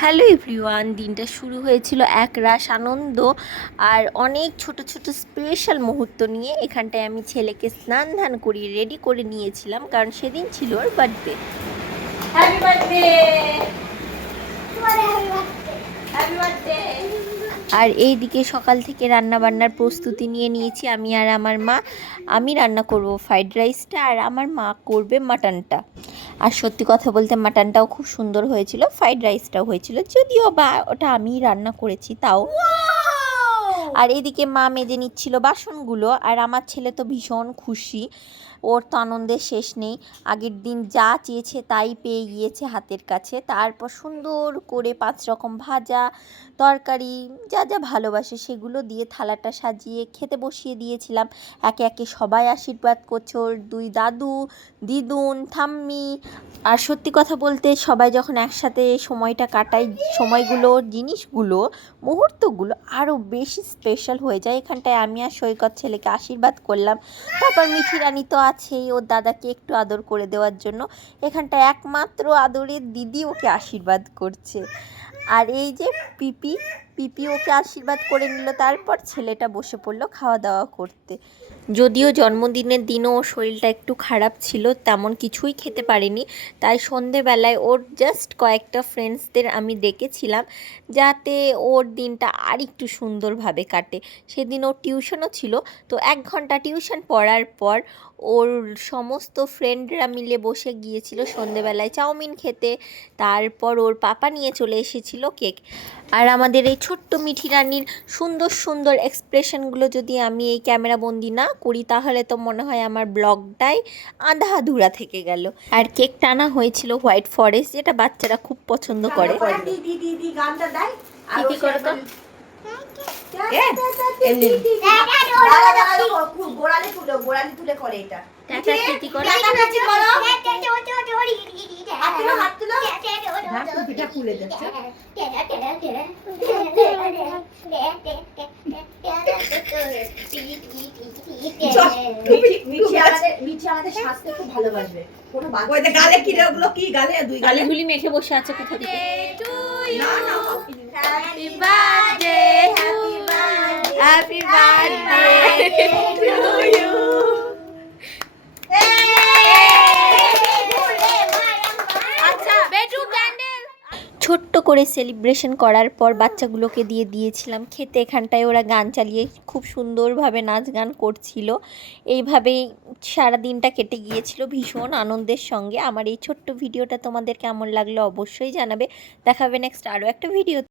Hello everyone, দিনটা শুরু হয়েছিল একরাশ আনন্দ আর অনেক ছোট ছোট স্পেশাল মুহূর্ত নিয়ে। এখানটায় আমি ছেলেকে স্নান ধান করিয়ে রেডি করে নিয়েছিলাম, কারণ সেদিন ছিল ওর birthday. Happy birthday, happy birthday. আর এই দিকে সকাল থেকে রান্না বান্নার প্রস্তুতি নিয়ে নিয়েছি আমি আর আমার মা। আমি রান্না করব ফ্রাইড রাইসটা আর আমার মা করবে মাটনটা। আর সত্যি কথা বলতে মাটনটাও খুব সুন্দর হয়েছিল, ফ্রাইড রাইসটাও হয়েছিল, যদিও বা ওটা আমিই রান্না করেছি তাও। আর এদিকে মা মেজে নিচ্ছিল বাসনগুলো, আর আমার ছেলে তো ভীষণ খুশি, ওর তো আনন্দের শেষ নেই। আগের দিন যা চেয়েছে তাই পেয়ে গিয়েছে হাতের কাছে। তারপর সুন্দর করে 5 রকম ভাজা তরকারি যা যা ভালোবাসে সেগুলো দিয়ে থালাটা সাজিয়ে খেতে বসিয়ে দিয়েছিলাম। একে একে সবাই আশীর্বাদ করছে, ওর 2 দাদু, দিদুন, ঠাম্মি। আর সত্যি কথা বলতে সবাই যখন একসাথে সময়টা কাটায়, সময়গুলো, জিনিসগুলো, মুহূর্তগুলো আরও বেশি স্পেশাল হয়ে যায়। এখানটায় আমি আর সৈকত ছেলেকে আশীর্বাদ করলাম। তারপর মিঠি রানী তো আছেই, ওর দাদাকে একটু আদর করে দেওয়ার জন্য। এখানটায় একমাত্র আদরের দিদি ওকে আশীর্বাদ করছে। আর এই যে পিপি পিপি ওকে আশীর্বাদ করে নিল। তারপর ছেলেটা বসে পড়লো খাওয়া দাওয়া করতে। যদিও জন্মদিনের দিনও ওর শরীরটা একটু খারাপ ছিল, তেমন কিছুই খেতে পারেনি। তাই সন্ধেবেলায় ওর জাস্ট কয়েকটা ফ্রেন্ডসদের আমি ডেকেছিলাম, যাতে ওর দিনটা আর একটু সুন্দরভাবে কাটে। সেদিন ওর টিউশনও ছিল, তো 1 ঘন্টা টিউশন পড়ার পর ওর সমস্ত ফ্রেন্ডরা মিলে বসে গিয়েছিল সন্ধেবেলায় চাউমিন খেতে। তারপর ওর পাপা নিয়ে চলে এসেছিল কেক। আর আমাদের এই ছোট্ট মিঠি রানীর সুন্দর সুন্দর এক্সপ্রেশনগুলো যদি আমি এই ক্যামেরা বন্দি না করি, তাহলে তো মনে হয় আমার ব্লগটাই আধা আধুরা থেকে গেল। আর কেকটা আনা হয়েছিল হোয়াইট ফরেস্ট, যেটা বাচ্চারা খুব পছন্দ করে। গালে ঝুলি মেখে বসে আছে কোথা থেকে। Happy birthday, happy birthday to you. ছোট্ট করে সেলিব্রেশন করার পর বাচ্চাগুলোকে দিয়ে দিয়েছিলাম খেতে। এখানটায় ওরা গান চালিয়ে খুব সুন্দরভাবে নাচ গান করছিল। এইভাবেই সারা দিনটা কেটে গিয়েছিল ভীষণ আনন্দের সঙ্গে। আমার এই ছোট্ট ভিডিওটা তোমাদের কেমন লাগলো অবশ্যই জানাবে। দেখাবে নেক্সট আরও একটা ভিডিও।